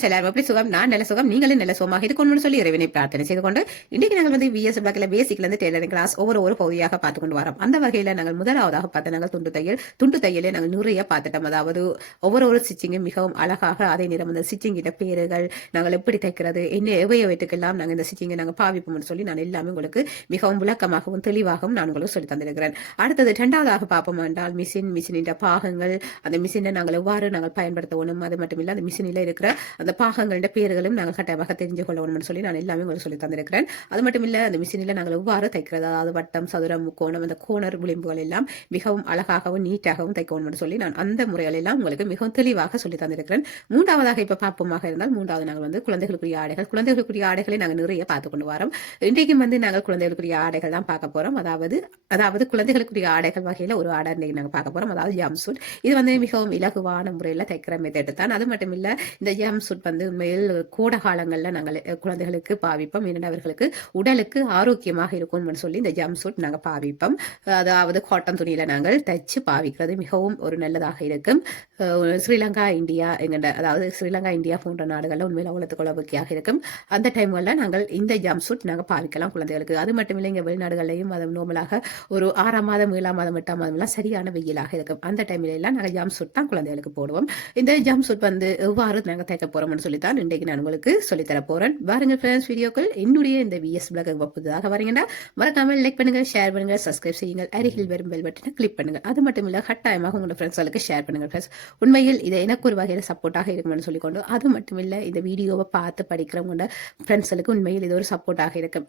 Friends எல்லாரும் எப்படி சுகம்? நான் நல்ல சுகம், நீங்களும் நல்ல சுகமாக இருக்கணும்னு சொல்லி இறைவனை பிரார்த்தனை செய்து கொண்டு இன்றைக்கு நாங்கள் வந்து விஎஸ் பிளாக்ல பேசிக்ல இருந்து டெய்லரிங் கிளாஸ் ஒவ்வொரு பகுதியாக பார்த்து கொண்டு வரோம். அந்த வகையில நாங்கள் முதலாவதாக பார்த்த நாங்கள் துண்டு தையலை நாங்கள் நிறைய பார்த்துட்டோம். அதாவது ஒவ்வொரு ஸ்டிச்சிங்கும் மிகவும் அழகாக அதே நேரம் அந்த ஸ்டிச்சிங்கிட்ட பேருகள் நாங்கள் எப்படி தைக்கிறது என்ன எவையவற்றுக்கெல்லாம் நாங்கள் இந்த ஸ்டிச்சிங்கை நாங்கள் பாவிப்போம்னு சொல்லி நான் எல்லாமே உங்களுக்கு மிகவும் விளக்கமாகவும் தெளிவாகவும் நான் உங்களுக்கு சொல்லி தந்திருக்கிறேன். அடுத்தது இரண்டாவதாக பார்ப்போம் என்றால் மிஷினின் பாகங்கள், அந்த மிஷினை நாங்கள் எவ்வாறு நாங்கள் பயன்படுத்தணும், அது மட்டும் இல்ல அந்த மிஷினில் இருக்கிற அந்த பாகங்களோட பேர்களும் நாங்கள் கட்டாயமாக தெரிஞ்சு கொள்ளணும்னு சொல்லி நான் எல்லாமே உங்களுக்கு சொல்லி தந்திருக்கிறேன். அது மட்டும் இல்ல அந்த மிஷினில் நாங்கள் எவ்வாறு தைக்கிறது, அதாவது வட்டம், சதுரம், முக்கோணம், அந்த கோணர் விளிம்புகள் எல்லாம் மிகவும் அழகாகவும் நீட்டாகவும் தைக்கணும்னு சொல்லி நான் அந்த முறைகள் எல்லாம் உங்களுக்கு மிகவும் தெளிவாக சொல்லி தந்திருக்கிறேன். மூன்றாவதாக இப்ப பார்ப்போமாக இருந்தால் மூன்றாவது நாங்கள் வந்து குழந்தைகளுக்குரிய குழந்தைகளுக்குரிய ஆடைகளை நாங்கள் நிறைய பார்த்து கொண்டு வரோம். இன்றைக்கும் வந்து நாங்கள் குழந்தைகளுக்குரிய ஆடைகள் தான் பார்க்க போறோம். அதாவது குழந்தைகளுக்குரிய ஆடைகள் வகையில ஒரு ஆடை நாங்கள் பார்க்க போறோம். அதாவது ஜம்ப் சூட். இது வந்து மிகவும் இலகுவான முறையில் தைக்கிற மெத்தட் தான். அது மட்டும் இல்ல இந்த ஜம்ப் சூட் வந்து உண்மையில் கோடை காலங்கள்ல நாங்கள் குழந்தைகளுக்கு பாவிப்போம். ஏன்னா அவர்களுக்கு உடலுக்கு ஆரோக்கியமாக இருக்கும்னு சொல்லி இந்த ஜம்ப் சூட் நாங்கள் பாவிப்போம். அதாவது காட்டன் துணியில நாங்கள் தைச்சு பாவிக்கிறது மிகவும் ஒரு நல்லதாக இருக்கும். ஸ்ரீலங்கா இந்தியா போன்ற நாடுகள்ல உண்மையில் அவ்வளவுக்கு அளவுக்கியாக இருக்கும். அந்த டைம்ல நாங்கள் இந்த ஜம்ப் சூட் நாங்கள் பாவிக்கலாம் குழந்தைகளுக்கு. அது மட்டும் இல்லை இங்க வெளிநாடுகளையும் அது நோமலாக ஒரு 6ஆம் மாதம் 7ஆம் மாதம் 8ஆம் மாதம் எல்லாம் சரியான வெயிலாக இருக்கும். அந்த டைம்ல எல்லாம் நாங்கள் ஜம்ப் சூட் தான் குழந்தைகளுக்கு போடுவோம். இந்த ஜம்ப் சூட் வந்து எவ்வாறு நாங்கள் தைக்க போறோம்னு சொல்லித்தான் இன்றைக்கு நான் உங்களுக்கு சொல்லித்தர போறேன். பாருங்க ஃப்ரெண்ட்ஸ், வீடியோக்கள் என்னுடைய இந்த விஎஸ் பிளாக் புதுதாக வரீங்கன்னா மறக்காம லைக் பண்ணுங்க, ஷேர் பண்ணுங்க, சப்ஸ்கிரைப் செய்யுங்க, அருகில் வரும் பெல் பட்டனை கிளிக் பண்ணுங்க. அது மட்டும் இல்ல கட்டாயமாக உங்களோட ஃப்ரெண்ட்ஸ்களுக்கு ஷேர் பண்ணுங்க. ஃப்ரெண்ட்ஸ், உண்மையில் இது எனக்கு ஒரு வகையில் சப்போர்ட்டாக இருக்கும்னு சொல்லிக்கொண்டு அது மட்டும் இல்ல இந்த வீடியோவை பார்த்து படிக்கிறவங்களோட ஃப்ரெண்ட்ஸ்களுக்கு உண்மையில் இது ஒரு சப்போர்ட்டாக இருக்கும்.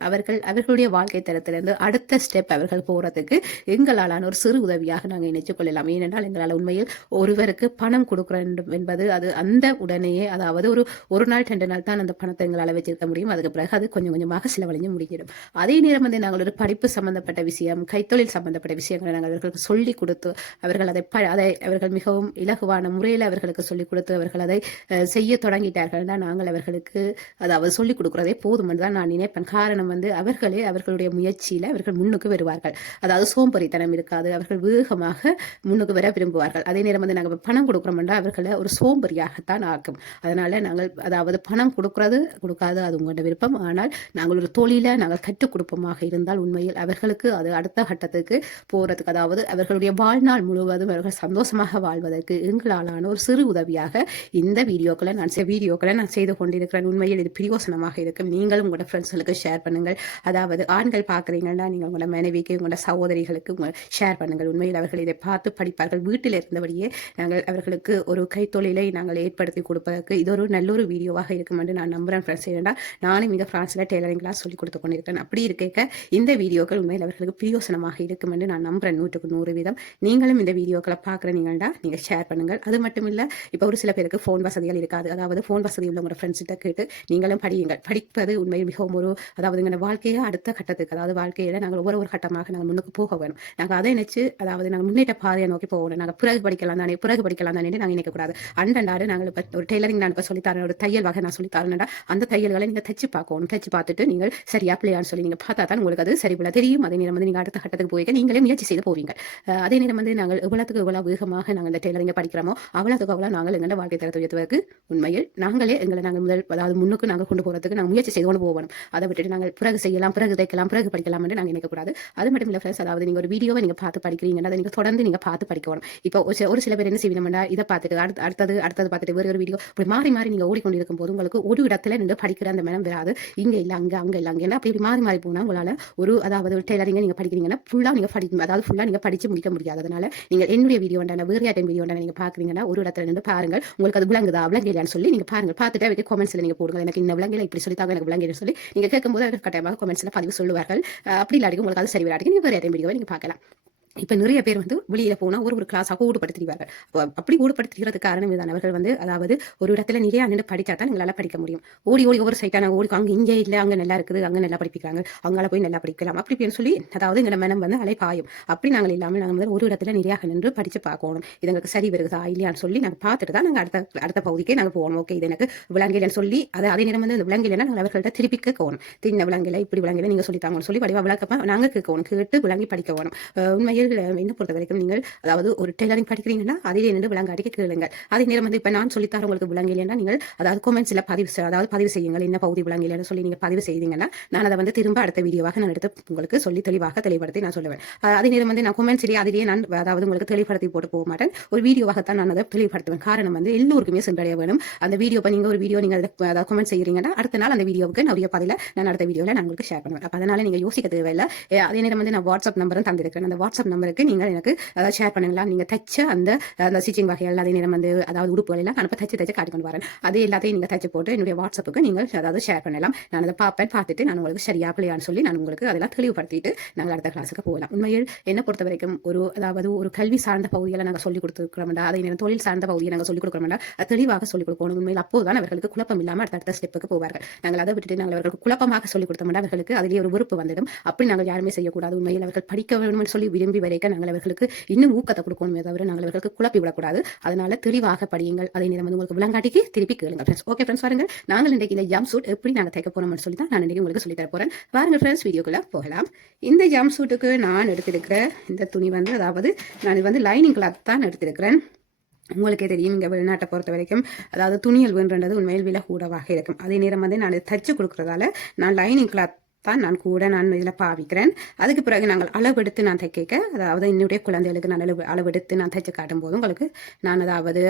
அவர்களுடைய வாழ்க்கை தரத்திலிருந்து அடுத்த ஸ்டெப் அவர்கள் போறதுக்கு எங்களாலான ஒரு சிறு உதவியாக நாங்கள் இணைத்துக் கொள்ளலாம். ஏனென்றால் எங்களால் உண்மையில் ஒருவருக்கு பணம் கொடுக்க வேண்டும் என்பது அது அந்த உடனேயே, அதாவது ஒரு நாள் 2 நாள் தான் அந்த பணத்தை எங்களால் வச்சிருக்க முடியும். அதுக்கு பிறகு அது கொஞ்சம் கொஞ்சமாக செலவழிஞ்சு முடிஞ்சிடும். அதே நேரம் வந்து நாங்கள் ஒரு படிப்பு சம்பந்தப்பட்ட விஷயம், கைத்தொழில் சம்பந்தப்பட்ட விஷயங்களை நாங்கள் அவர்களுக்கு சொல்லிக் கொடுத்து அவர்கள் அதை அவர்கள் மிகவும் இலகுவான முறையில் அவர்களுக்கு சொல்லிக் கொடுத்து அவர்கள் அதை செய்ய தொடங்கிட்டார்கள் தான் நாங்கள் அவர்களுக்கு அதாவது சொல்லிக் கொடுக்குறதே போதும் என்று தான் நான் நினைப்பேன். காரணம் வந்து அவர்களுடைய முயற்சியில அவர்கள் முன்னுக்கு வருவார்கள். அதாவது சோம்பேறித்தனம் இருக்காது, அவர்கள் வேகமாக முன்னுக்கு வர விரும்புவார்கள். அதே நேரம் வந்து நாங்கள் பணம் கொடுக்குறோம் என்றால் அவர்களை ஒரு சோம்பேறியாகத்தான் ஆக்கும். அதனால நாங்கள் அதாவது பணம் கொடுக்காது அது உங்களோட விருப்பம். ஆனால் நாங்கள் ஒரு தொழிலை நாங்கள் கற்றுக் கொடுப்போமாக இருந்தால் உண்மையில் அவர்களுக்கு அது அடுத்த கட்டத்துக்கு போறதுக்கு, அதாவது அவர்களுடைய வாழ்நாள் முழுவதும் அவர்கள் சந்தோஷமாக வாழ்வதற்கு எங்களாலான ஒரு சிறு உதவியாக இந்த வீடியோக்களை நான் செய்து கொண்டிருக்கிறேன். உண்மையில் இது பிரயோசனமாக இருக்கும். நீங்களும் உங்களோட ஃப்ரெண்ட்ஸ்களுக்கு ஷேர் பண்ணுங்கள். அதாவது ஆண்கள் பார்க்குறீங்கன்னா நீங்கள் உங்களோட மனைவிக்கு, உங்களோட சகோதரிகளுக்கு ஷேர் பண்ணுங்கள். உண்மையில் அவர்கள் இதை பார்த்து படிப்பார்கள். வீட்டில் இருந்தபடியே நாங்கள் அவர்களுக்கு ஒரு கைத்தொழிலை நாங்கள் ஏற்படுத்தி கொடுப்பதற்கு இது ஒரு நல்ல ஒரு வீடியோவாக இருக்கும் என்று நான் நம்புறேன் ஃப்ரெண்ட்ஸ். ஏன்னா நானும் இங்கே பிரான்ஸ்ல டெய்லரிங் கிளாஸ் சொல்லிக் கொடுத்து கொண்டிருக்கேன். அப்படி இருக்க இந்த வீடியோக்கள் உண்மையில் அவர்களுக்கு பிரயோசனமாக இருக்கும் என்று நான் நம்புறேன் 100%. நீங்களும் இந்த வீடியோக்களை பார்க்குறீங்கன்னா நீங்கள் ஷேர் பண்ணுங்கள். அது மட்டும் இல்லை, இப்போ ஒரு சில பேருக்கு ஃபோன் வசதிகள் இருக்காது. அதாவது ஃபோன் வசதி உள்ளவங்க ஃப்ரெண்ட்ஸ்கிட்ட கேட்டு நீங்களும் படியுங்கள். படிப்பது உண்மையில் மிகவும் அதாவது எங்கள் வாழ்க்கையை அடுத்த கட்டத்துக்கு, அதாவது வாழ்க்கையில நாங்கள் ஒவ்வொரு கட்டமாக நாங்கள் முன்னுக்கு போக வேணும். நாங்கள் அதை நினைச்சு அதாவது நாங்கள் முன்னேற்ற பாதையை நோக்கி போகணும். நாங்கள் பிறகு படிக்கலாம் தானே நாங்கள் நினைக்கக்கூடாது. அண்டண்டாடு நாங்கள் இப்போ ஒரு டெய்லரிங் நான் இப்போ சொல்லித்தரேன், ஒரு தையல் வகை நான் சொல்லித்தரேன்டா அந்த தையல்களை நீங்கள் தைச்சு பார்க்கணும். தைச்சு பார்த்துட்டு நீங்கள் சரியா பிள்ளையான்னு சொல்லி நீங்கள் பார்த்தா தான் உங்களுக்கு அது சரிபோல தெரியும். அதே நேரம் வந்து நீங்கள் அடுத்த கட்டத்துக்கு போய் நீங்களே முயற்சி செய்து போவீங்க. அதே நேரம் வந்து நாங்கள் எவ்வளவு வேகமாக நாங்கள் இந்த டெய்லரிங்கை படிக்கிறோமோ அவ்வளவு நாங்கள் எங்களோட வாழ்க்கை தரத்தை உயர்த்துவதற்கு உண்மையில் நாங்கள் முதல் அதாவது முன்னுக்கு நாங்கள் கொண்டு போகிறதுக்கு நாங்கள் முயற்சி செய்து கொண்டு போகணும். அதை விட்டுட்டு நாங்கள் பிறகு செய்யலாம், பிறகு தைக்கலாம், பிறகு படிக்கலாம் என்று நாங்கள் நினைக்கக்கூடாது. அது மட்டும் இல்லை ஃப்ரெண்ட்ஸ், அதாவது நீங்கள் ஒரு வீடியோவை நீங்கள் பார்த்து படிக்கிறீங்கன்னா அதை நீங்கள் தொடர்ந்து நீங்கள் பார்த்து படிக்கணும். இப்போ ஒரு சில பேர் என்ன செய்யணும்னா இதை பார்த்துட்டு அடுத்தது பார்த்துட்டு வேறு ஒரு வீடியோ இப்படி மாறி நீங்கள் ஓடிக்கொண்டிருக்கும் போது உங்களுக்கு ஒரு இடத்துல நீங்கள் படிக்கிற அந்த மனம் வராது. இங்கே இல்லை அங்கே இல்லை ஏன்னா அப்படி மாறி போனால் உங்களால் அதாவது ஒரு டெய்லரிங்கை நீங்கள் படிக்கிறீங்கன்னா ஃபுல்லாக நீங்கள் படிக்கணும், அதாவது ஃபுல்லாக நீங்கள் படித்து முடிக்க முடியாது. அதனால நீங்கள் என்னுடைய வீடியோ வேறு யார்ட்டையும் வீடியோ நீங்கள் பார்க்குறீங்கன்னா ஒரு இடத்துல நின்று பாருங்கள். உங்களுக்கு அது விளங்கலையான்னு சொல்லி நீங்கள் பாருங்கள். பார்த்துட்டு அதுக்கு கமெண்ட்ஸில் நீங்கள் போடுங்க. எனக்கு இந்த விளங்கலை இப்படி சொல்லித்தாங்க, எனக்கு விளங்கலைன்னு சொல்லி நீங்கள் கேட்கும்போது அவர்கள் கட்டாயமாக கமெண்ட்ஸில் பதிவு சொல்லுவார்கள். அப்படி இல்லாட்டி உங்களுக்கு அது சரி வராது. நீங்கள் வேறு யார்ட்டையும் வீடியோவை நீங்கள் பார்க்கலாம். இப்போ நிறைய பேர் வந்து வெளியில போனால் ஒரு கிளாஸாக ஊடுபடுத்திடுவார்கள். அப்படி ஊடுபடுத்துகிறதுக்கு காரணம் இதுதான். அவர்கள் வந்து அதாவது ஒரு இடத்துல நிறைய நின்று படித்தா தான் எங்களால் படிக்க முடியும். ஓடி ஒவ்வொரு சைட்டான அங்கே இங்கே இல்லை, அங்கே நல்லா இருக்குது, அங்கே நல்லா படிப்பிக்கிறாங்க, அவங்களால போய் நல்லா படிக்கலாம் அப்படின்னு சொல்லி அதாவது எங்களை மனம் வந்து அலைப்பாயும். அப்படி நாங்கள் இல்லாமல் நாங்கள் வந்து ஒரு இடத்துல நிறைய நின்று படித்து பார்க்கணும். இது எங்களுக்கு சரி வருதா இல்லையான்னு சொல்லி நாங்கள் பார்த்துட்டு தான் நாங்கள் அடுத்த பகுதிக்கே நாங்கள் போகணும். ஓகே, இது எனக்கு விளங்கலைன்னு சொல்லி அதே நேரம் வந்து இந்த விளங்கலைன்னா நாங்கள் அவர்கள்ட்ட திருப்பி கேட்கணும். இந்த விளங்கலை இப்படி விளங்கலை நீங்கள் சொல்லித்தாங்கன்னு சொல்லி வடிவா விளக்கப்ப நாங்கள் கேட்கணும், கேட்டு விளங்கி படிக்க வேணும். உண்மையில் உண்மையில் என்ன பொறுத்த வரைக்கும் நீங்கள் அதாவது ஒரு டெய்லரிங் படிக்கிறீங்கன்னா அதிலே நின்று விளங்காட்டிக்கு கேளுங்கள். அதே நேரம் வந்து இப்போ நான் சொல்லித்தர உங்களுக்கு விளங்கலைன்னா நீங்கள் அதாவது கொமெண்ட்ஸில் பதிவு செய்யுங்கள். என்ன பகுதி விளங்கலைன்னு சொல்லி நீங்கள் பதிவு செய்தீங்கன்னா நான் அதை வந்து திரும்ப அடுத்த வீடியோவாக நான் எடுத்து உங்களுக்கு சொல்லி தெளிவுபடுத்தி நான் சொல்லுவேன். அதே நேரம் வந்து நான் கொமெண்ட்ஸ்லேயே அதிலேயே நான் அதாவது உங்களுக்கு தெளிவுபடுத்தி போட்டு போக மாட்டேன். ஒரு வீடியோவாகத்தான் நான் அதை தெளிவுபடுத்துவேன். காரணம் வந்து எல்லோருக்குமே சென்றடைய வேணும். அந்த வீடியோ நீங்கள் ஒரு வீடியோ நீங்கள் அதாவது கமெண்ட் செய்கிறீங்கன்னா அடுத்த நாள் அந்த வீடியோவுக்கு நிறைய பதில நான் அடுத்த வீடியோவில் நான் உங்களுக்கு ஷேர் பண்ணுவேன். அப்போ அதனால நீங்கள் யோசிக்க தேவையில்லை. அதே நேரம் வந்து நான் வாட்ஸ்அப் நம்பரும் தந்திருக்கிறேன். அந்த வாட்ஸ்அப் நம்பருக்கு நீங்கள் எனக்கு அதாவது ஷேர் பண்ணுங்களா, நீங்கள் தச்ச அந்த ஸ்டிச்சிங் வகைகள் அதே நேரம் வந்து அதாவது உடுப்புகள் எல்லாம் நான் தச்சு காட்டி கொண்டு வரேன். அதே எல்லாத்தையும் நீங்கள் தச்சு போட்டு என்னுடைய வாட்ஸ்அப்புக்கு நீங்கள் அதாவது ஷேர் பண்ணலாம். நான் அதை பார்த்துட்டு நான் உங்களுக்கு சரியா பிள்ளையான்னு சொல்லி நான் உங்களுக்கு அதெல்லாம் தெளிவுபடுத்திட்டு நாங்கள் அடுத்த கிளாஸுக்கு போகலாம். உண்மையில் என்ன பொறுத்த வரைக்கும் அதாவது ஒரு கல்வி சார்ந்த பகுதிகளை நாங்கள் சொல்லிக் கொடுத்துருக்கிறோம்டா, அதே நேரம் தொழில் சார்ந்த பகுதியை நாங்கள் சொல்லிக் கொடுக்குறோம்டா, தெளிவாக சொல்லிக் கொடுக்கணும். உண்மையில் அப்போதுதான் அவர்களுக்கு குழப்பம் இல்லாமல் அடுத்த ஸ்டெப்புக்கு போவார்கள். நாங்கள் அதை விட்டுட்டு நாங்கள் அவர்களுக்கு குழப்பமாக சொல்லிக் கொடுத்தோம்னா அவர்களுக்கு அதிலேயே ஒரு விருப்பு வந்துடும். அப்படி நாங்கள் யாருமே செய்யக்கூடாது. உண்மையில் அவர்கள் படிக்க வேணும்னு சொல்லி விரும்பி வரைக்க நாங்கள் அவர்களுக்கு இன்னும் ஊக்கத்தை கொடுக்கணுமே தவிர நாங்கள் அவர்களுக்கு குழப்பி விடக்கூடாது. அதனால தெளிவாக படியுங்கள். அதே நேரம் வந்து உங்களுக்கு விளங்காட்டிக்கு திருப்பி கேளுங்க ஃப்ரெண்ட்ஸ். ஓகே ஃப்ரெண்ட்ஸ், பாருங்கள் நாங்கள் இன்றைக்கு இந்த ஜம்ப் சூட் எப்படி நாங்கள் தைக்க போறோம்னு சொல்லி தான் நான் இன்றைக்கு உங்களுக்கு சொல்லி தர போறேன். பாருங்க ஃப்ரெண்ட்ஸ், வீடியோக்குள்ள போகலாம். இந்த ஜம்ப் சூட்டுக்கு நான் எடுத்திருக்கிற இந்த துணி வந்து அதாவது நான் இது வந்து லைனிங் கிளாத் தான் எடுத்திருக்கிறேன். உங்களுக்கே தெரியும், இங்கே வெளிநாட்டை பொறுத்த வரைக்கும் அதாவது துணியல் வேண்டுன்றது உண்மையில் விலை கூடவாக இருக்கும். அதே நேரம் வந்து நான் தச்சு கொடுக்குறதால நான் லைனிங் கிளாத் தான் நான் இதில் பாவிக்கிறேன். அதுக்கு பிறகு நாங்கள் அளவெடுத்து நான் தைக்க அதாவது என்னுடைய குழந்தைகளுக்கு நான் அளவெடுத்து நான் தைச்சு காட்டும் போது உங்களுக்கு நான் அதாவது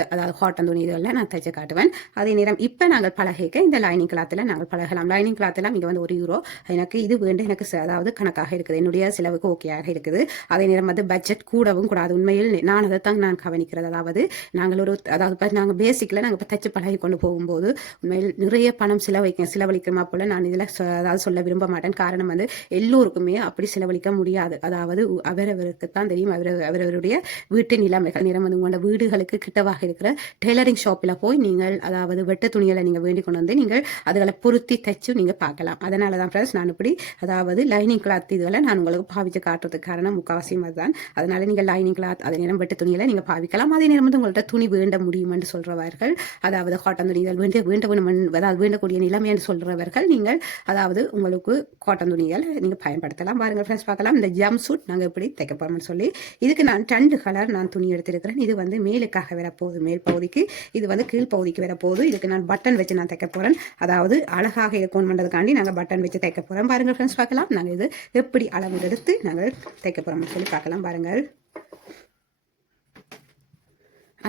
காட்டன் துணி இதெல்லாம் நான் தைச்சு காட்டுவேன். அதே நேரம் இப்போ நாங்கள் பழகிக்க இந்த லைனிங் கிளாத்தில் நாங்கள் பழகலாம். லைனிங் கிளாத்தெல்லாம் இங்கே வந்து €1 எனக்கு இது வேண்டும். எனக்கு அதாவது கணக்காக இருக்குது, என்னுடைய செலவுக்கு ஓகேயாக இருக்குது. அதே நேரம் வந்து பட்ஜெட் கூடவும் கூடாது. உண்மையில் நான் அதை தான் நான் கவனிக்கிறது. அதாவது நாங்கள் நாங்கள் பேசிக்கில் நாங்கள் இப்போ தைச்சு பழகி கொண்டு போகும்போது உண்மையில் நிறைய பணம் செலவழிக்கிறமா போல நான் இதில் அதாவது சொல்ல விரும்ப மாட்டேன். காரணம் வந்து எல்லோருக்குமே அப்படி செலவழிக்க முடியாது. அதாவது அவரவருக்கு தான் தெரியும் அவரவருடைய வீட்டு நிலைமைகள். நேரம் வந்து உங்களோட வீடுகளுக்கு கிட்டவாக இருக்கிற டெய்லரிங் ஷாப்பில் போய் நீங்கள் அதாவது வெட்ட துணிகளை நீங்கள் வேண்டி கொண்டு வந்து நீங்கள் அதுகளை பொருத்தி தைச்சு நீங்கள் பார்க்கலாம். அதனால தான் ஃப்ரெண்ட்ஸ் நான் இப்படி அதாவது லைனிங் கிளாத் இதுகளை நான் உங்களுக்கு பாவிச்சு காட்டுறதுக்கு காரணம் முக்கால்வாசியம் அதுதான். அதனால நீங்கள் லைனிங் கிளாத் அதே நேரம் வெட்ட துணிகளை நீங்கள் பாவிக்கலாம். அதே நேரம் வந்து உங்கள்கிட்ட துணி வேண்ட முடியும் என்று சொல்றவர்கள், அதாவது காட்டன் துணிகள் வேண்டக்கூடிய நிலைமை என்று சொல்றவர்கள் நீங்கள் அதாவது உங்களுக்கு காட்டன் துணிகள் நீங்கள் பயன்படுத்தலாம். பாருங்கள் ஃப்ரெண்ட்ஸ், பார்க்கலாம் இந்த ஜம்ப் சூட் நாங்கள் எப்படி தைக்க போறோம்னு சொல்லி. இதுக்கு நான் 2 கலர் நான் துணி எடுத்திருக்கிறேன். இது வந்து மேலுக்காக வரப்போகுது, மேல் பகுதிக்கு. இது வந்து கீழ் பகுதிக்கு வரப்போகுது. இதுக்கு நான் பட்டன் வச்சு நான் தைக்க போறேன். அதாவது அழகாக இருக்கணும் பண்ணுறதுக்காண்டி நாங்கள் பட்டன் வச்சு தைக்க போறோம். பாருங்கள் ஃப்ரெண்ட்ஸ், பார்க்கலாம் நாங்கள் இது எப்படி அளவு எடுத்து நாங்கள் தைக்க போறோம்னு சொல்லி பார்க்கலாம். பாருங்கள்,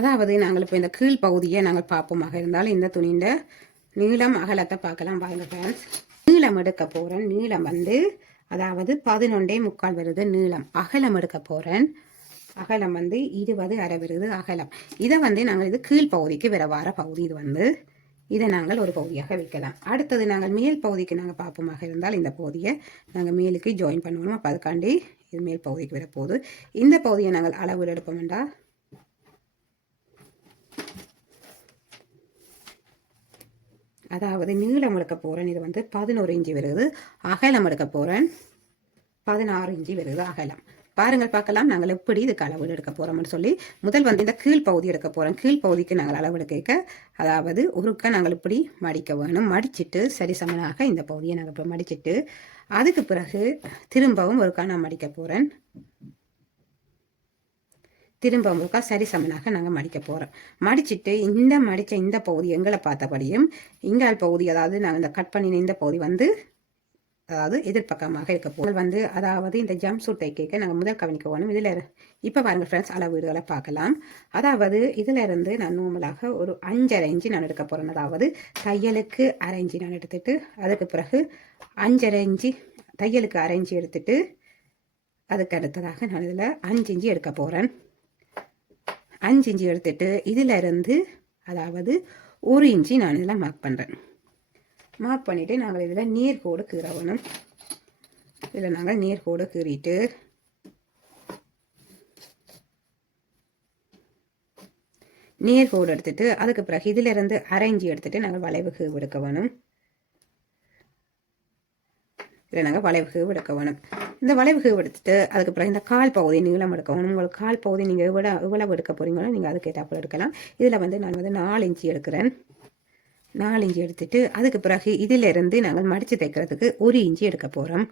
அதாவது நாங்கள் இப்போ இந்த கீழ் பகுதியை நாங்கள் பார்ப்போமாக இருந்தாலும் இந்த துணியின் நீளம் அகலத்தை பார்க்கலாம். பாருங்கள் ஃப்ரெண்ட்ஸ், நீளம் எடுக்க போகிறேன். நீளம் வந்து அதாவது 11.75 வருது நீளம். அகலம் எடுக்க போகிறேன். அகலம் வந்து 20.5 வருது அகலம். இதை வந்து நாங்கள் இது கீழ் பகுதிக்கு வார பகுதி. இது வந்து இதை நாங்கள் ஒரு பகுதியாக வைக்கலாம். அடுத்தது நாங்கள் மேல் பகுதிக்கு நாங்கள் பார்ப்போமாக இருந்தால் இந்த பகுதியை நாங்கள் மேலுக்கு ஜாயின் பண்ணணும். அப்போ அதுக்காண்டி இது மேல் பகுதிக்கு வரப்போகுது. இந்த பகுதியை நாங்கள் அளவில் எடுப்போம்டா. அதாவது நீளம் எடுக்க போகிறேன். இது வந்து 11 இன்ச்சு வருது. அகலம் எடுக்க போகிறேன். 16 இன்ச்சு வருது அகலம். பாருங்கள், பார்க்கலாம் நாங்கள் எப்படி இதுக்கு அளவு எடுக்க போகிறோம்னு சொல்லி. முதல் வந்து இந்த கீழ் பகுதி எடுக்க போகிறோம். கீழ் பகுதிக்கு நாங்கள் அளவு எடுக்க அதாவது ஒருக்க நாங்கள் இப்படி மடிக்க வேணும். மடிச்சுட்டு சரி சமனாக இந்த பகுதியை நாங்கள் இப்போ மடிச்சுட்டு அதுக்கு பிறகு திரும்பவும் ஒருக்கா நான் மடிக்க போகிறேன். திரும்ப முழுக்கா சரி சமனாக நாங்கள் மடிக்க போகிறோம். மடிச்சுட்டு இந்த மடித்த இந்த பகுதி எங்களை பார்த்தபடியும் இங்கால் பகுதி அதாவது நாங்கள் இந்த கட் பண்ணின இந்த பகுதி வந்து அதாவது எதிர்பக்கமாக இருக்க போகிறோம். வந்து அதாவது இந்த ஜம்ப் சூட் தைக்க நாங்கள் முதல் கவனிக்க வேணும். இதில் இப்போ பாருங்கள் ஃப்ரெண்ட்ஸ், அளவீடுகளை பார்க்கலாம். அதாவது இதில் இருந்து நான் நார்மலாக ஒரு 5.5 இன்ச்சு நான் எடுக்க போகிறேன். அதாவது தையலுக்கு 1/2 இன்ச்சு நான் எடுத்துட்டு அதுக்கு பிறகு 5.5 இன்ச்சு தையலுக்கு 1/2 இன்ச்சு எடுத்துட்டு அதுக்கு அடுத்ததாக நான் இதில் 5 இன்ச்சு எடுக்க போகிறேன். 5 இன்ச்சு எடுத்துட்டு இதில் இருந்து அதாவது 1 இன்ச்சு நான் இதில் மார்க் பண்ணுறேன். மார்க் பண்ணிவிட்டு நாங்கள் இதில் நேர்கோடு கீறணும். இதில் நாங்கள் நேர்கோடு கீறிட்டு நேர்கோடு எடுத்துட்டு அதுக்கு பிறகு இதிலிருந்து 1/2 இன்ச்சு எடுத்துட்டு நாங்கள் வளைவுக்கு எடுக்க வேணும். இதில் நாங்கள் வளைவுக்கு எடுக்க வேணும். இந்த வளைவுக்கு எடுத்துட்டு அதுக்கு பிறகு இந்த கால் பகுதி நீளம் எடுக்க வேணும். உங்களுக்கு கால் பகுதி நீங்கள் எவ்வளவு எடுக்க போகிறீங்களோ நீங்கள் அதுக்கு ஏற்றாப்புல எடுக்கலாம். இதில் வந்து நான் வந்து 4 இன்ச்சு எடுக்கிறேன். 4 இன்ச்சு எடுத்துட்டு அதுக்கு பிறகு இதிலிருந்து நாங்கள் மடித்து தைக்கிறதுக்கு 1 இன்ச்சு எடுக்க போகிறோம்.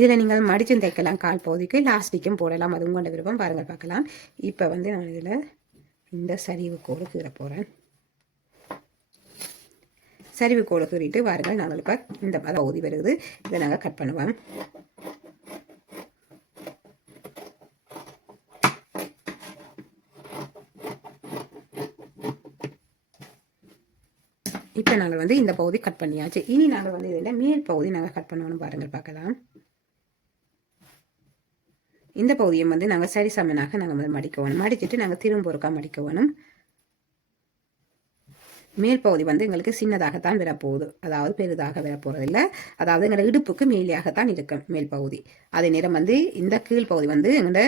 இதில் நீங்கள் மடிச்சும் தைக்கலாம், கால் பகுதிக்கு லாஸ்டிக்கும் போடலாம், அது உங்களோட விருப்பம். பாருங்கள் பார்க்கலாம். இப்போ வந்து நான் இதில் இந்த சரிவு கோடு கீற போகிறேன். சரிவு கோடு கீறிட்டு வாருங்கள், நாங்கள் இப்போ இந்த பகுதி வருது, இதை நாங்கள் கட் பண்ணுவோம். இப்போ நாங்கள் வந்து இந்த பகுதி கட் பண்ணியாச்சு. இனி நாங்கள் வந்து இதில் மேல் பகுதி நாங்கள் கட் பண்ணணும். பாருங்கள் பார்க்கலாம். இந்த பகுதியை வந்து நாங்கள் சரி சமனாக நாங்கள் வந்து மடிக்கணும். மடிச்சுட்டு நாங்கள் திரும்ப ஒருக்கா மடிக்கணும். மேல் பகுதி வந்து எங்களுக்கு சின்னதாகத்தான் வரப்போகுது, அதாவது பெரிதாக வரப்போகிறதில்லை. அதாவது எங்களோட இடுப்புக்கு மேலியாகத்தான் இருக்கும் மேல் பகுதி. அதே நேரம் வந்து இந்த கீழ்ப்பகுதி வந்து எங்களோட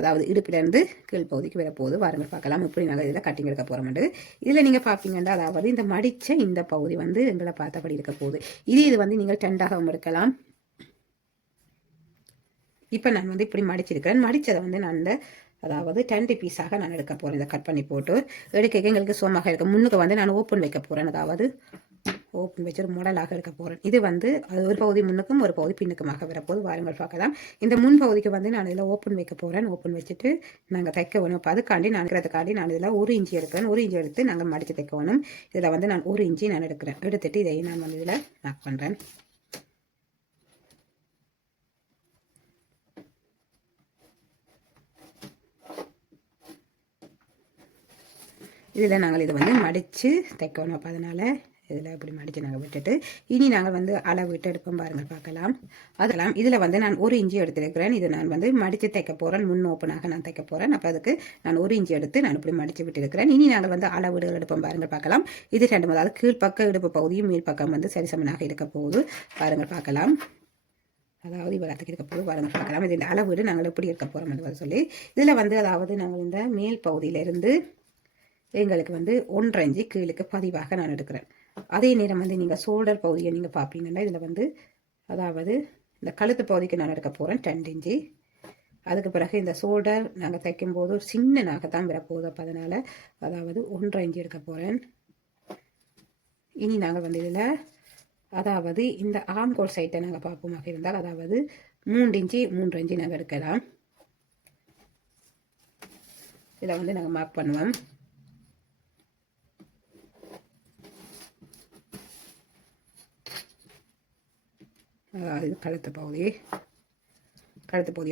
அதாவது இடுப்பிலேருந்து கீழ்ப்பகுதிக்கு வரப்போகுது. வாருங்கள் பார்க்கலாம் எப்படி நாங்கள் இதில் கட்டிங் எடுக்க போகிறோம்ட்டு. இதில் நீங்கள் பார்ப்பீங்கன்னா அதாவது இந்த மடித்த இந்த பகுதி வந்து எங்களை பார்த்தபடி இருக்க போகுது. இது வந்து நீங்கள் டெண்டாகவும் எடுக்கலாம். இப்போ நான் வந்து இப்படி மடிச்சிருக்கிறேன். மடித்ததை வந்து நான் இந்த அதாவது 10 பீஸாக நான் எடுக்க போகிறேன். இதை கட் பண்ணி போட்டு எடுக்க எங்களுக்கு சோமாக இருக்க முன்னுக்கு வந்து நான் ஓப்பன் வைக்க போகிறேன். அதாவது ஓப்பன் வச்சு ஒரு மாடலாக எடுக்க போகிறேன். இது வந்து அது ஒரு பகுதி முன்னுக்கும் ஒரு பகுதி பின்னுக்குமாக வரப்போது. வாருங்கள் பார்க்கலாம். இந்த முன் பகுதிக்கு வந்து நான் இதில் ஓப்பன் வைக்க போகிறேன். ஓப்பன் வச்சுட்டு நாங்கள் தைக்க வேணும். இப்போ அதுக்காண்டி நான் இருக்கிறதுக்காண்டி நான் இதில் 1 இன்ச்சு எடுக்கிறேன். 1 இன்ச்சு எடுத்து நாங்கள் மடித்து தைக்க வேணும். இதில் வந்து நான் 1 இன்ச்சு நான் எடுக்கிறேன். எடுத்துட்டு இதை நான் வந்து இதில் மார்க் பண்ணுறேன். இதில் நாங்கள் இதை வந்து மடித்து தைக்கணும். அப்போ அதனால் இதில் இப்படி மடித்து நாங்கள் விட்டுட்டு இனி நாங்கள் வந்து அளவு விட்டு எடுப்போம். பாருங்கள் பார்க்கலாம். அதெல்லாம் இதில் வந்து நான் 1 இன்ச்சு எடுத்துருக்கிறேன். இது நான் வந்து மடித்து தைக்க போகிறேன். முன் ஓப்பனாக நான் தைக்க போகிறேன். அப்போ அதுக்கு நான் 1 இன்ச்சு எடுத்து நான் இப்படி மடித்து விட்டுருக்கிறேன். இனி நாங்கள் வந்து அளவுகள் எடுப்போம். பாருங்கள் பார்க்கலாம். இது 2 அதாவது கீழ்ப்பக்க இடுப்பு பகுதியும் மேல் பக்கம் வந்து சரிசமனாக இருக்க போகுது. பாருங்கள் பார்க்கலாம். அதாவது இவ்வளோத்துக்கு இருக்க போது பாருங்கள் பார்க்கலாம். இது அளவீடு நாங்கள் எப்படி இருக்க போகிறோம் சொல்லி இதில் வந்து அதாவது நாங்கள் இந்த மேல் பகுதியிலிருந்து எங்களுக்கு வந்து 1.5 இன்ச்சு கீழுக்கு பதிவாக நான் எடுக்கிறேன். அதே நேரம் வந்து நீங்கள் ஷோல்டர் பகுதியை நீங்கள் பார்ப்பீங்கன்னா இதில் வந்து அதாவது இந்த கழுத்து பகுதிக்கு நான் எடுக்க போகிறேன் 2 இன்ச்சு. அதுக்கு பிறகு இந்த ஷோல்டர் நாங்கள் தைக்கும்போது சின்ன நாகத்தான் வரப்போகுது. அப்போ அதனால் அதாவது 1.5 இன்ச்சு எடுக்க போகிறேன். இனி நாங்கள் வந்து இதில் அதாவது இந்த ஆம்கோல் சைட்டை நாங்கள் பார்ப்போமாக இருந்தால் அதாவது 3 இன்ச்சு 3.5 இன்ச்சு நாங்கள் எடுக்கலாம். இதை வந்து நாங்கள் மார்க் பண்ணுவோம். இது கழுத்து பகுதி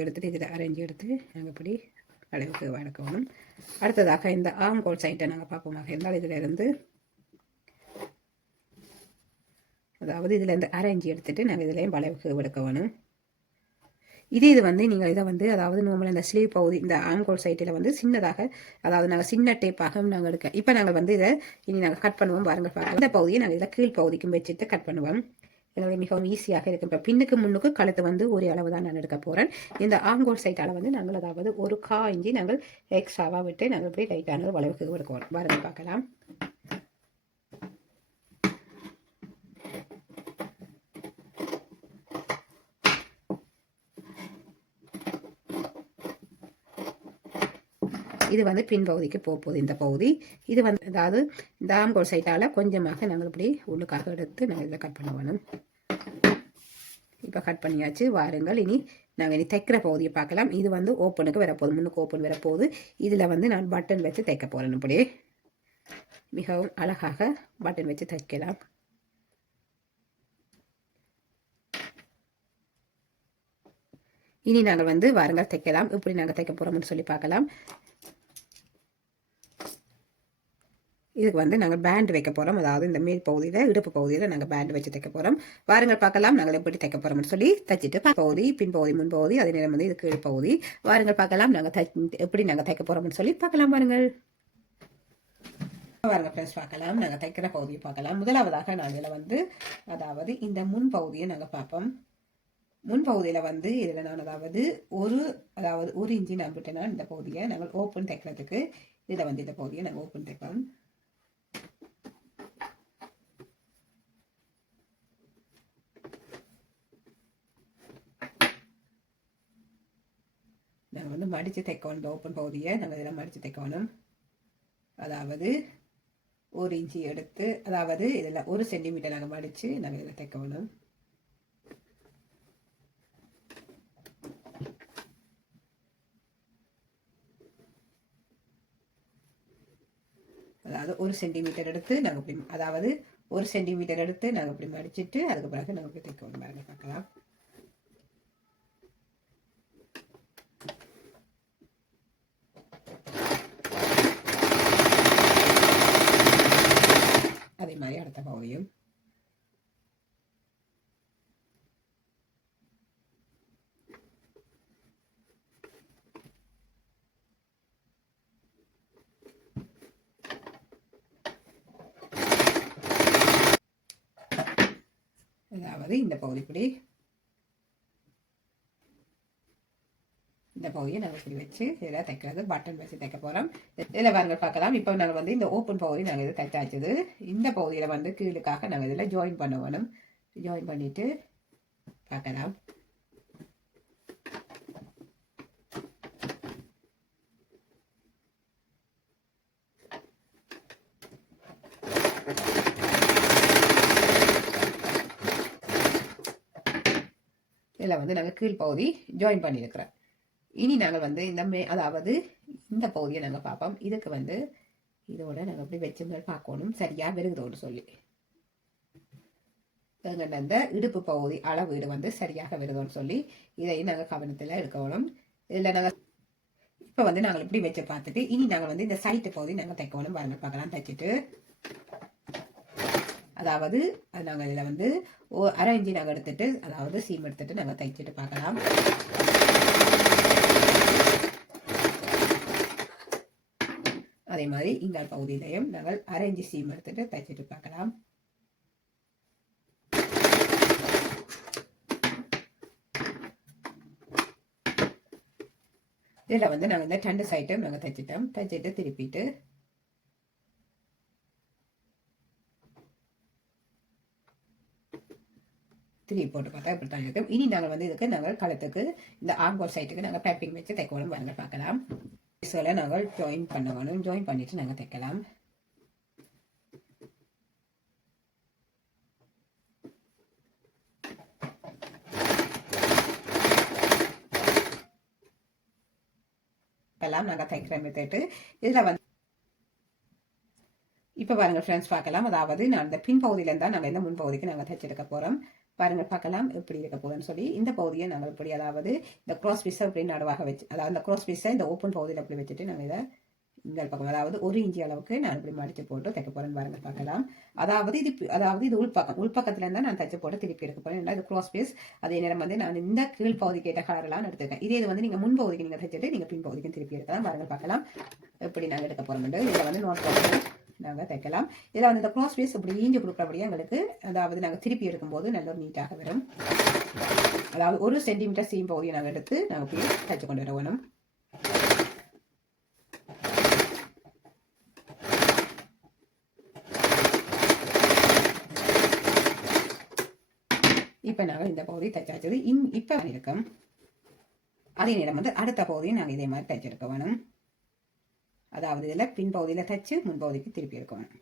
எடுத்துகிட்டு இதில் அரேஞ்ச் எடுத்து நாங்கள் இப்படி அளவுக்கு வளர்க்கணும். அடுத்ததாக இந்த ஆம்கோல் சைட்டை நாங்கள் பார்ப்போமாக இருந்தால் இதில் இருந்து அதாவது இதில் இருந்து அரேஞ்ச் எடுத்துகிட்டு நாங்கள் இதுலேயும் வளைவுக்கு எடுக்கணும். இது வந்து நீங்கள் இதை வந்து அதாவது நார்மல் இந்த ஸ்லீவ் பகுதி இந்த ஆம்கோல் சைட்டில் வந்து சின்னதாக அதாவது நாங்கள் சின்ன டேப்பாக நாங்கள் எடுக்க இப்போ நாங்கள் வந்து இதை இனி நாங்கள் கட் பண்ணுவோம். பாருங்கள் பார்க்கலாம். இந்த பகுதியை நாங்கள் இதில் கீழ் பகுதிக்கும் வச்சுட்டு கட் பண்ணுவோம். எங்களுக்கு மிகவும் ஈஸியாக இருக்கும். இப்போ பின்னுக்கு முன்னுக்கு கழுத்து வந்து ஒரு அளவு தான் நான் எடுக்க போகிறேன். இந்த ஆங்கோல் சைட்டால் வந்து நாங்கள் அதாவது 1/4 இன்ச்சு நாங்கள் எக்ஸ்ட்ராவாக விட்டு நாங்கள் போய் லைட்டான வளைவுக்கு எடுக்கணும். பாருங்கள் பார்க்கலாம். இது வந்து பின்பகுதிக்கு போகுது. இந்த பகுதி இது வந்து அதாவது இந்த ஆம்கோல் சைட்டால் கொஞ்சமாக நாங்கள் இப்படி உள்ளுக்காக எடுத்து நாங்கள் இதில் கட் பண்ணுவோம். இப்போ கட் பண்ணியாச்சு. வாருங்கள் இனி நாங்கள் இனி தைக்கிற பகுதியை பார்க்கலாம். இது வந்து ஓப்பனுக்கு வரப்போகுது, முன்னுக்கு ஓப்பன் வரப்போகுது. இதில் வந்து நான் பட்டன் வச்சு தைக்க போகிறேன். இப்படி மிகவும் அழகாக பட்டன் வச்சு தைக்கலாம். இனி நாங்கள் வந்து வாருங்கள் தைக்கலாம். இப்படி நாங்கள் தைக்க போகிறோம்னு சொல்லி பார்க்கலாம். இதுக்கு வந்து நாங்கள் பேண்ட் வைக்க போகிறோம். அதாவது இந்த மேல் பகுதியில் இடுப்பு பகுதியில் நாங்கள் பேண்ட் வச்சு தைக்க போகிறோம். வாருங்கள் பார்க்கலாம் நாங்கள் எப்படி தைக்க போகிறோம்னு சொல்லி தைச்சிட்டு பகுதி பின்பகுதி முன்பகுதி அதே நேரம் வந்து இது கீழ் பகுதி. வாருங்கள் பார்க்கலாம் நாங்கள் எப்படி நாங்கள் தைக்க போகிறோம்னு சொல்லி பார்க்கலாம். வாருங்கள் ஃப்ரெண்ட்ஸ் பார்க்கலாம். நாங்கள் தைக்கிற பகுதியை பார்க்கலாம். முதலாவதாக நாங்கள் இதில் வந்து அதாவது இந்த முன் பகுதியை நாங்கள் பார்ப்போம். முன்பகுதியில் வந்து இதில் நான் அதாவது ஒரு இன்ச்சு நான் விட்டேன்னா இந்த பகுதியை நாங்கள் ஓப்பன் தைக்கிறதுக்கு இதில் வந்து இந்த பகுதியை நாங்கள் ஓப்பன் தைப்போம். நாங்கள் வந்து மடித்து தைக்கணும். இந்த ஓப்பன் பகுதியை நாங்கள் இதில் மடித்து தைக்கணும். அதாவது 1 இன்ச்சு எடுத்து அதாவது இதில் 1 சென்டிமீட்டர் நாங்கள் மடித்து நாங்கள் இதில் தைக்கணும். அதாவது 1 சென்டிமீட்டர் எடுத்து நாங்கள் இப்படி அதாவது 1 சென்டிமீட்டர் எடுத்து நாங்கள் இப்படி மடிச்சிட்டு அதுக்கு பிறகு நாங்கள் இப்படி தைக்கணும் பாருங்க பார்க்கலாம். அதே மாதிரி அடுத்த பகுதியும் அதாவது இந்த பகுதி இப்படி இந்த பகுதியை நாங்கள் இப்படி வச்சு இதில் தைக்கிறது பட்டன் வச்சு தைக்க போகிறோம். இதில் பாருங்கள் பார்க்கலாம். இப்போ நாங்கள் வந்து இந்த ஓப்பன் பகுதி நாங்கள் இது தைச்சாச்சுது. இந்த பகுதியில் வந்து கீழுக்காக நாங்கள் இதில் ஜாயின் பண்ண வேணும். ஜாயின் பண்ணிவிட்டு பார்க்கலாம். இதில் வந்து நாங்கள் கீழ் பகுதி ஜாயின் பண்ணியிருக்கிறோம். இனி நாங்கள் வந்து இந்த அதாவது இந்த பகுதியை நாங்கள் பார்ப்போம். இதுக்கு வந்து இதோட நாங்கள் அப்படி வச்சு பார்க்கணும் சரியாக வருகிறோன்னு சொல்லி. எங்கள்கிட்ட இந்த இடுப்பு பகுதி அளவு இது வந்து சரியாக வருதோன்னு சொல்லி இதையும் நாங்கள் கவனத்தில் எடுக்கணும். இதில் நாங்கள் இப்போ வந்து நாங்கள் இப்படி வச்சு பார்த்துட்டு இனி நாங்கள் வந்து இந்த சைட்டு பகுதி நாங்கள் தைக்கணும் பாருங்கள் பார்க்கலாம். தைச்சிட்டு அதாவது நாங்கள் இதில் வந்து அரை இன்ச்சு நாங்கள் எடுத்துட்டு அதாவது சீம் எடுத்துட்டு நாங்கள் தைச்சிட்டு பார்க்கலாம். அதே மாதிரி இந்த பகுதியிலையும் நாங்கள் அரை இன்ச்சு சீம் எடுத்துட்டு தைச்சிட்டு பார்க்கலாம். இதில் வந்து நாங்கள் இந்த 2 சைட்டும் நாங்கள் தைச்சிட்டோம். தைச்சிட்டு திருப்பிட்டு திருப்பி போட்டு பார்த்தா இப்படி தான் இருக்கும். இனி நாங்கள் வந்து இதுக்கு நாங்கள் கழுத்துக்கு இந்த ஆர்ம்ஹோல் சைட்டுக்கு நாங்கள் பைப்பிங் வச்சு தைக்கணும் பாருங்க பார்க்கலாம். சொல்ல நாங்கள் ஜாயின் பண்ண வேணும். ஜாயின் பண்ணிட்டு நாங்கள் தைக்கலாம். நாங்கள் தைக்கிற மெத்தட்டு இதில் வந்து இப்போ பாருங்கள் ஃப்ரெண்ட்ஸ் பார்க்கலாம். அதாவது நான் இந்த பின் பகுதியிலேருந்து தான் நாங்கள் இந்த முன் பகுதிக்கு நாங்கள் தைச்செடுக்க போகிறோம். பாருங்கள் பார்க்கலாம் எப்படி இருக்க போகுதுன்னு சொல்லி. இந்த பகுதியை நாங்கள் இப்படி அதாவது இந்த க்ராஸ் பீஸை இப்படி நடுவாக வச்சு அதாவது இந்த க்ராஸ் பீஸை இந்த ஓப்பன் பகுதியில் அப்படி வச்சுட்டு நாங்கள் இதை இங்கே பக்கம் அதாவது 1 இன்ச்சு அளவுக்கு நான் இப்படி மடித்து போட்டு தைக்க போகிறேன்னு பாருங்கள் பார்க்கலாம். அதாவது இது உள்பக்கத்தில் இருந்தால் நான் தைச்சு போட்டு திருப்பி எடுக்க போகிறேன். இது க்ராஸ் பீஸ். அதே நேரம் வந்து நான் இந்த கீழ் பகுதிக்கு ஏற்ற கலரெல்லாம் எடுத்துருக்கேன். இதே இது வந்து நீங்கள் முன் பகுதிக்கு நீங்கள் தைச்சிட்டு நீங்கள் பின் பகுதிக்கு திருப்பி எடுக்கலாம். பாருங்கள் பார்க்கலாம் எப்படி நாங்கள் எடுக்க போகிறோம். இதில் வந்து நோட் போட்டு நாங்கள் தைக்கலாம். இதில் வந்து இந்த க்ராஸ் பீஸ் இப்படி ஈஞ்சு கொடுக்குறபடியே எங்களுக்கு அதாவது நாங்கள் திருப்பி எடுக்கும்போது நல்ல ஒரு நீட்டாக வரும். அதாவது 1 சென்டிமீட்டர் சீம் பகுதியை நாங்கள் எடுத்து நாங்கள் போய் தைச்சு கொண்டு வரணும். இப்போ நாங்கள் இந்த பகுதி தைச்சாச்சது இப்போ இருக்கும். அதே நேரம் வந்து அடுத்த பகுதியை நாங்கள் இதே மாதிரி தைச்செடுக்க வேணும். அதாவது இதில் பின் பகுதியில் தைச்சு முன் பகுதிக்கு திருப்பி எடுக்கணும்.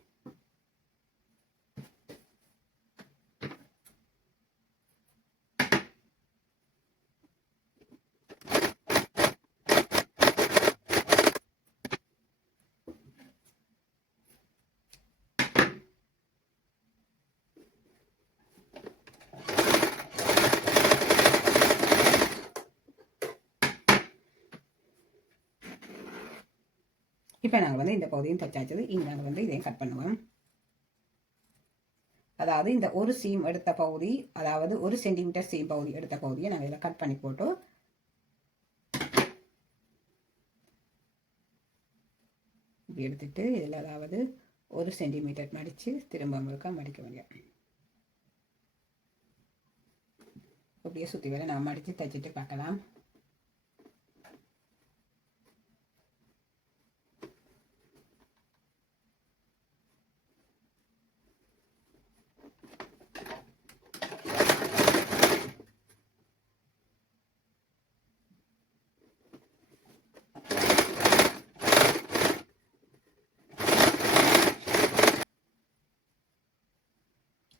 இப்போ நாங்கள் வந்து இந்த பகுதியும் தைச்சாச்சது. இங்கே நாங்கள் வந்து இதையும் கட் பண்ணுவோம். அதாவது இந்த ஒரு சீம் எடுத்த பகுதி அதாவது 1 சென்டிமீட்டர் சீம் பகுதி எடுத்த பகுதியை நாங்கள் இதில் கட் பண்ணி போட்டு இப்படி எடுத்துட்டு இதில் அதாவது 1 சென்டிமீட்டர் மடித்து திரும்ப முழுக்க மடிக்க முடியும். அப்படியே சுற்றி வேலை நான் மடித்து தைச்சிட்டு பார்க்கலாம்.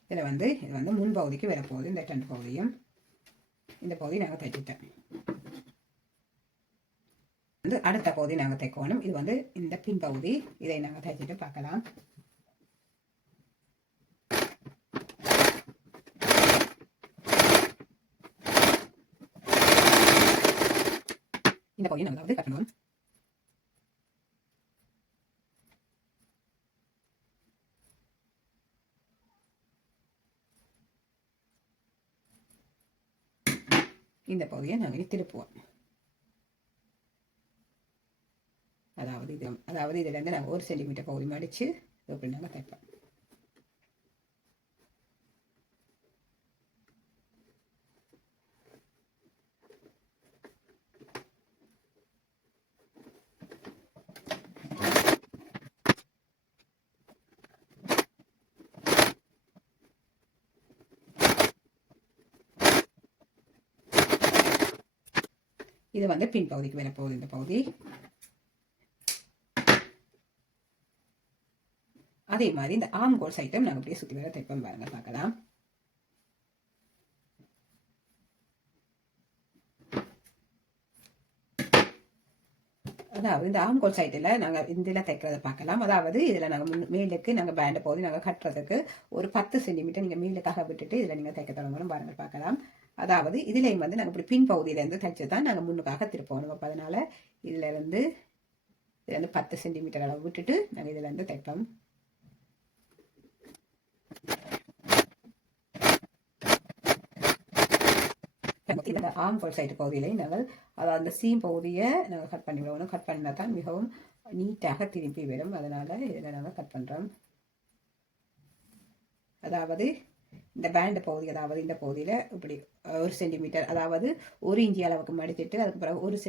இதில் வந்து இது வந்து முன் பகுதிக்கு வரப்போகுது. இந்த 2 பகுதியும் இந்த பகுதி நாங்கள் தைச்சிட்டேன். வந்து வந்து அடுத்த பகுதி நாங்கள் தைக்கணும். இது வந்து இந்த பின்பகுதி. இதை நாங்கள் தைச்சிட்டு பார்க்கலாம். இந்த பகுதியை நாங்கள் வந்து கட்டணும். இந்த பகுதியை நாங்கள் திருப்புவோம். அதாவது இதுல இருந்து நாங்கள் 1 சென்டிமீட்டர் பகுதி மடிச்சு இப்படி நாங்கள் தைப்போம். இது வந்து பின் பகுதிக்கு வர போகுது. இந்த பகுதி அதே மாதிரி இந்த ஆம்கோல் சைட்டும் நாங்கள் அப்படியே சுற்றி வர தைப்போம். பாருங்க பார்க்கலாம். அதாவது இந்த ஆம்கோல் சைட்டில் நாங்கள் இதில் தைக்கிறத பார்க்கலாம். அதாவது இதில் நாங்கள் மேலுக்கு நாங்கள் பேண்டை போது நாங்கள் கட்டுறதுக்கு ஒரு 10 சென்டிமீட்டர் நீங்கள் மேலுக்காக விட்டுட்டு இதில் நீங்கள் தைக்க தொடங்கணும். பாருங்கள் பார்க்கலாம். அதாவது இதுலேயும் வந்து நாங்கள் இப்படி பின் பகுதியிலேருந்து தைச்சு தான் நாங்கள் முன்னுக்காக திருப்பணும். அப்போ அதனால் இதில் வந்து 10 சென்டிமீட்டர் அளவு விட்டுட்டு நாங்கள் இதில் இருந்து தைப்போம். ஆம்கோல் சைடு பகுதியிலையும் நாங்கள் அதாவது அந்த சீம் பகுதியை நாங்கள் கட் பண்ணி விடணும். கட் பண்ணால் தான் மிகவும் நீட்டாக திருப்பி வரும். அதனால் இதில் நாங்கள் கட் பண்ணுறோம். அதாவது இந்த பேண்ட் பகுதி, அதாவது இந்த பகுதியில் இப்படி 1 சென்டிமீட்டர், அதாவது 1 இன்ச்சி அளவுக்கு மடிச்சுட்டு அதுக்கு பிறகு 1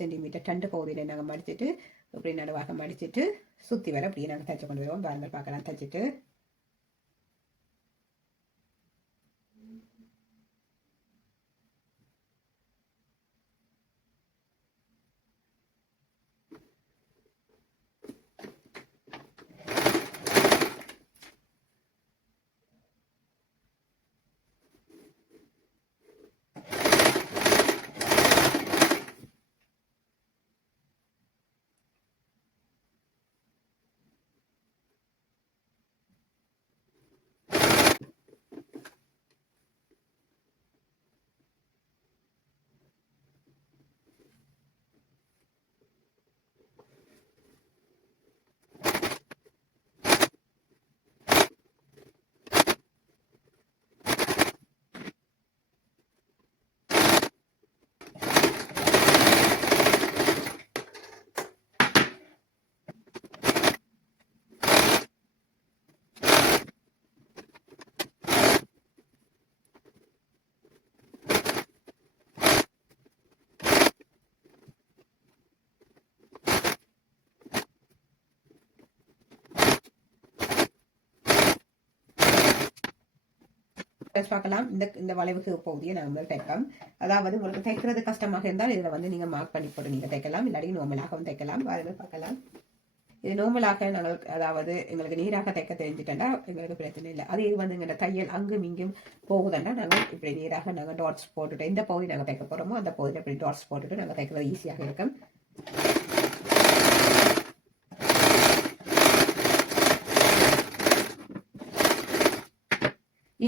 சென்டிமீட்டர் 2 பகுதியில் நாங்கள் மடிச்சுட்டு இப்படி நடுவாக மடிச்சுட்டு சுற்றி வர அப்படியே நாங்கள் தைச்சு கொண்டு வருவோம். பாருங்கள் பார்க்கலாம். தைச்சிட்டு பார்க்கலாம். இந்த வளைவுக்கு பகுதியை நம்ம தைப்போம். அதாவது உங்களுக்கு தைக்கிறது கஷ்டமாக இருந்தால் இதில் வந்து நீங்கள் மார்க் பண்ணி போட்டு நீங்கள் தைக்கலாம். இல்லாட்டி நோமலாகவும் தைக்கலாம். பார்க்கலாம். இது நோமலாக நாங்கள் அதாவது எங்களுக்கு நீராக தைக்க தெரிஞ்சுட்டா எங்களுக்கு பிரச்சனை இல்லை. அது இது வந்து எங்களோட தையல் அங்கும் இங்கும் போகுதுன்னா நாங்கள் இப்படி நீராக நாங்கள் டாட்ஸ் போட்டுட்டு எந்த பகுதி நாங்கள் தைக்க போகிறோமோ அந்த பகுதியில் இப்படி டாட்ஸ் போட்டுட்டு நாங்கள் தைக்கிறது ஈஸியாக இருக்கும்.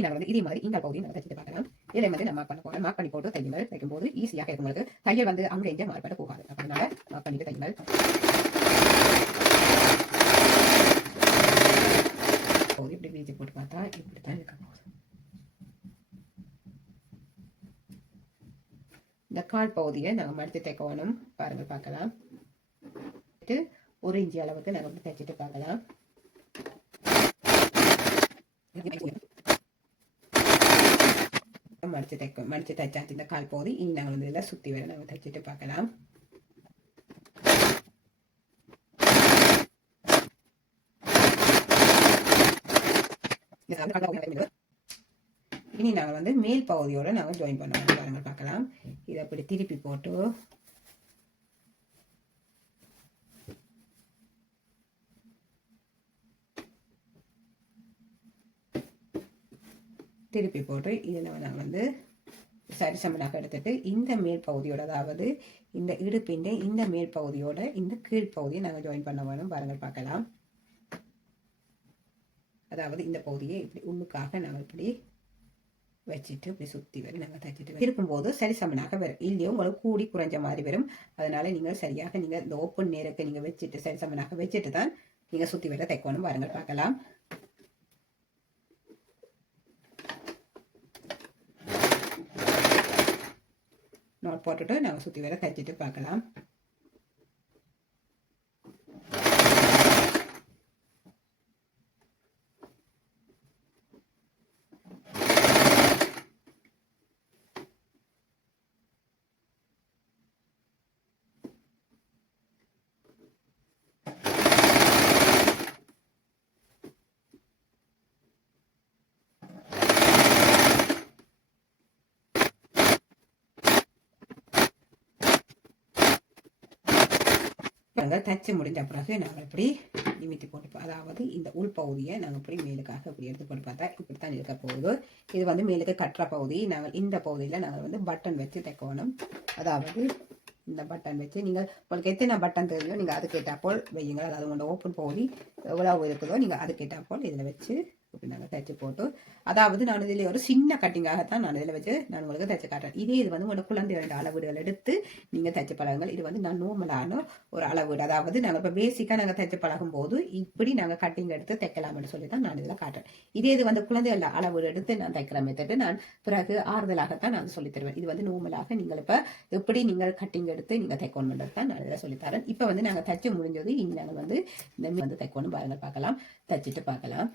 நாங்கள் வந்து இதே மாதிரி இந்த பகுதியை நாங்கள் தைச்சிட்டு பார்க்கலாம். இதில் வந்து நம்ம மார்க் பண்ணி போட்டு தைக்கும் போது ஈஸியாக இருக்கும். உங்களுக்கு தையல் வந்து அங்கே இங்கே மாறுபட போகாது. அதனால மார்க் பண்ணிட்டு தையுங்கள். இப்படி வீச்சு போட்டு பார்த்தா இப்படித்தான் இருக்க போகுது. இந்த கால் பகுதியை நாங்கள் மடித்து தைக்கணும். பாருங்கள் பார்க்கலாம். 1 இன்ச்சி அளவுக்கு நாங்கள் தைச்சிட்டு பார்க்கலாம். மடிச்சு தைச்சாச்சு இந்த கால் பகுதி. இனி நாங்கள் வந்து இதில் சுற்றி வர நாங்கள் தைச்சிட்டு பார்க்கலாம். இனி நாங்கள் வந்து மேல் பகுதியோட நாங்கள் ஜாயின் பண்ணுவோம். பாருங்கள் பார்க்கலாம். இதை அப்படி திருப்பி போட்டு இதில் நாங்கள் வந்து சரிசமனாக எடுத்துட்டு இந்த மேல் பகுதியோட, அதாவது இந்த இடுப்பின் இந்த மேல் பகுதியோட இந்த கீழ் பகுதியை நாங்கள் ஜாயின் பண்ண வேணும். பாருங்கள் பார்க்கலாம். அதாவது இந்த பகுதியை இப்படி உள்ளுக்காக நாங்கள் இப்படி வச்சுட்டு இப்படி சுற்றி வரை நாங்கள் தைச்சிட்டு இருக்கும்போது சரிசமனாக வரும். இல்லையோ உங்களுக்கு கூடி குறைஞ்ச மாதிரி வரும். அதனால நீங்கள் சரியாக நீங்கள் இந்த ஓப்பன் நேருக்கு நீங்கள் வச்சுட்டு சரிசமனாக வச்சுட்டு தான் நீங்கள் சுற்றி வரை தைக்கணும். பாருங்கள் பார்க்கலாம். நோட் போட்டுட்டு நாங்கள் சுற்றி வரை தைச்சிட்டு பார்க்கலாம். நாங்கள் தச்சு முடிஞ்ச பிறகு நாங்கள் இப்படி நிமித்தி போட்டு, அதாவது இந்த உள் பகுதியை நாங்கள் இப்படி மேலுக்காக இப்படி எடுத்து போட்டு பார்த்தா இப்படித்தான் இருக்க போகுது. இது வந்து மேலுக்கு கட்டுற பகுதி. நாங்கள் இந்த பகுதியில் நாங்கள் வந்து பட்டன் வச்சு தைக்கணும். அதாவது இந்த பட்டன் வச்சு நீங்கள் உங்களுக்கு எத்தனை பட்டன் தெரியும் நீங்கள் அது கேட்டாப்போல் வையுங்கள். அதாவது உங்களோட ஓப்பன் பகுதி எவ்வளவு இருக்குதோ நீங்கள் அது கேட்டாப்போல் இதில் வச்சு இப்படி நாங்கள் தைச்சு போட்டு, அதாவது நான் இதில் ஒரு சின்ன கட்டிங்காகத்தான் நான் இதில் வச்சு நான் உங்களுக்கு தைச்சு காட்டுறேன். இதே இது வந்து உங்களோட குழந்தையோட அளவீடுகள் எடுத்து நீங்கள் தைச்சு பழகுங்கள். இது வந்து நான் நார்மலான ஒரு அளவீடு. அதாவது நாங்கள் இப்போ பேசிக்காக நாங்கள் தைச்சு பழகும் போது இப்படி நாங்கள் கட்டிங் எடுத்து தைக்கலாம்னு சொல்லி தான் நான் இதில் காட்டுறேன். இதே இது வந்து குழந்தைகள அளவீடு எடுத்து நான் தைக்கிற மெத்தடு நான் பிறகு ஆறுதலாகத்தான் நான் சொல்லி தருவேன். இது வந்து நார்மலாக நீங்கள் இப்போ எப்படி நீங்கள் கட்டிங் எடுத்து நீங்கள் தைக்கணுன்றது தான் நான் இதில் சொல்லித்தரேன். இப்போ வந்து நாங்கள் தைச்சு முடிஞ்சது இனி நாங்கள் வந்து இந்த வந்து தைக்கணும். பாருங்கள் பார்க்கலாம், தைச்சிட்டு பார்க்கலாம்.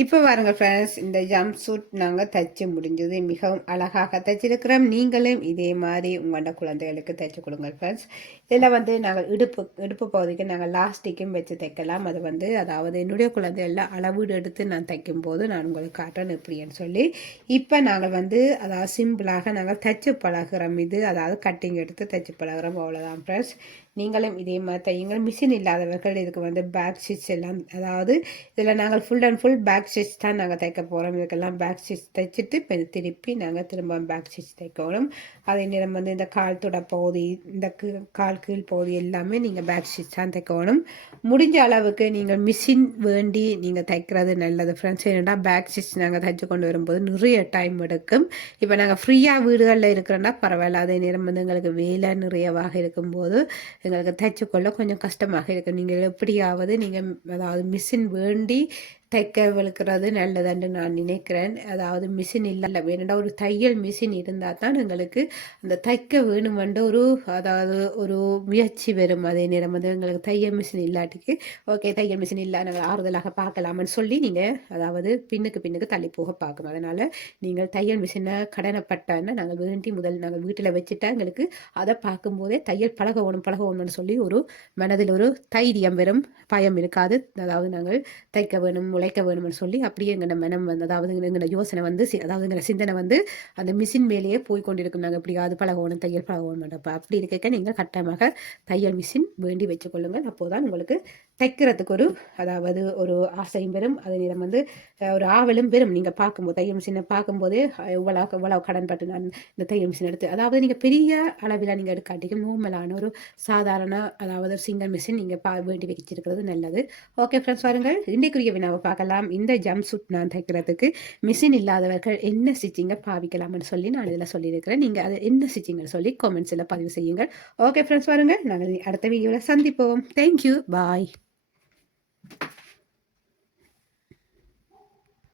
இப்போ பாருங்க ஃப்ரெண்ட்ஸ், இந்த ஜம்ப் சூட் நாங்கள் தைச்சு முடிஞ்சது. மிகவும் அழகாக தைச்சிருக்கிறோம். நீங்களும் இதே மாதிரி உங்களோட குழந்தைகளுக்கு தைச்சு கொடுங்க ஃப்ரெண்ட்ஸ். இதில் வந்து நாங்கள் இடுப்பு பகுதிக்கு நாங்கள் லாஸ்டிக்கும் வச்சு தைக்கலாம். அது வந்து அதாவது என்னுடைய குழந்தைகளில் அளவீடு எடுத்து நான் தைக்கும்போது நான் உங்களுக்கு காட்டுறேன் எப்படின்னு சொல்லி. இப்போ நாங்கள் வந்து அதாவது சிம்பிளாக நாங்கள் தைச்சு பழகிறோம். இது அதாவது கட்டிங் எடுத்து தைச்சு பழகிறோம். அவ்வளோதான் ஃப்ரெண்ட்ஸ். நீங்களும் இதே மாதிரி தையுங்கள். மிஷின் இல்லாதவர்கள் இதுக்கு வந்து பேக் ஸ்டிச் எல்லாம், அதாவது இதில் நாங்கள் full and full back stitch தான் நாங்கள் தைக்க போகிறோம். இதுக்கெல்லாம் பேக் ஸ்டிச் தைச்சிட்டு இப்போ திருப்பி நாங்கள் திரும்ப பேக் ஸ்டிச் தைக்கணும். அதே நேரம் வந்து இந்த கால் தொட பகுதி, இந்த கால் கீழ் பகுதி எல்லாமே நீங்கள் பேக் ஸ்டிச் தான் தைக்கணும். முடிஞ்ச அளவுக்கு நீங்கள் மிஷின் வேண்டி நீங்கள் தைக்கிறது நல்லது ஃப்ரெண்ட்ஸ். ஏன்னா பேக் ஸ்டிச் நாங்கள் தைச்சு கொண்டு வரும்போது நிறைய டைம் எடுக்கும். இப்போ நாங்கள் ஃப்ரீயாக வீடுகளில் இருக்கிறோன்னா பரவாயில்ல. அதே நேரம் வந்து எங்களுக்கு வேலை நிறையவாக இருக்கும்போது எங்களுக்கு தைச்சுக்கொள்ள கொஞ்சம் கஷ்டமாக இருக்கும். நீங்கள் எப்படியாவது நீங்கள் அதாவது மிஷின் வேண்டி தைக்க விழுக்கிறது நல்லதுன்னு நான் நினைக்கிறேன். அதாவது மிஷின் இல்லை வேணுண்டா ஒரு தையல் மிஷின் இருந்தால் தான் எங்களுக்கு அந்த தைக்க வேணுமென்ற ஒரு அதாவது ஒரு முயற்சி வரும். அதே நேரம் வந்து எங்களுக்கு தையல் மிஷின் இல்லாட்டிக்கு ஓகே தையல் மிஷின் இல்லை நாங்கள் ஆறுதலாக பார்க்கலாம்னு சொல்லி நீங்கள் அதாவது பின்னுக்கு தள்ளி போக பார்க்கணும். அதனால் நீங்கள் தையல் மிஷினை கடனப்பட்டான்னா நாங்கள் வேண்டி முதல் நாங்கள் வீட்டில் வச்சுட்டா எங்களுக்கு அதை பார்க்கும்போதே தையல் பழகணும்னு சொல்லி ஒரு மனதில் ஒரு தைரியம் வரும், பயம் இருக்காது. அதாவது நாங்கள் தைக்க வேணும் உழைக்க வேணும்னு சொல்லி அப்படியே எங்கள் மனம் வந்து அதாவது எங்களோட யோசனை வந்து அதாவது எங்களோட சிந்தனை வந்து அந்த மிஷின் மேலேயே போய் கொண்டிருக்கும். நாங்கள் எப்படியாவது பழகணும் தையல் பழகணும். அப்படி இருக்க நீங்கள் கட்டாயமாக தையல் மிஷின் வேண்டி வச்சுக்கொள்ளுங்கள். அப்போதான் உங்களுக்கு தைக்கிறதுக்கு ஒரு அதாவது ஒரு ஆசையும் பெறும். அதே நேரம் வந்து ஒரு ஆவலும் பெறும். நீங்கள் பார்க்கும்போது தையல் மிஷினை பார்க்கும்போதே இவ்வளவு கடன்பட்டு நான் இந்த தையல் மிஷின் எடுத்து, அதாவது நீங்கள் பெரிய அளவில் நீங்கள் எடுக்காட்டிக்கும் நார்மலான ஒரு சாதாரண அதாவது சிங்கிள் மிஷின் நீங்கள் வேண்டி வச்சிருக்கிறது நல்லது. ஓகே ஃப்ரெண்ட்ஸ், பாருங்கள் இன்றைக்குரிய வினாவை பார்க்கலாம். இந்த ஜம்ப் சூட் நான் தைக்கிறதுக்கு மிஷின் இல்லாதவர்கள் என்ன ஸ்டிச்சிங்கை பாவிக்கலாம்னு சொல்லி நான் இதில் சொல்லியிருக்கிறேன். நீங்கள் அது என்ன ஸ்டிச்சிங்னு சொல்லி காமெண்ட்ஸில் பதிவு செய்யுங்கள். ஓகே ஃப்ரெண்ட்ஸ், பாருங்கள் நாங்கள் அடுத்த வீடியோவில் சந்திப்போம். தேங்க்யூ, பாய்.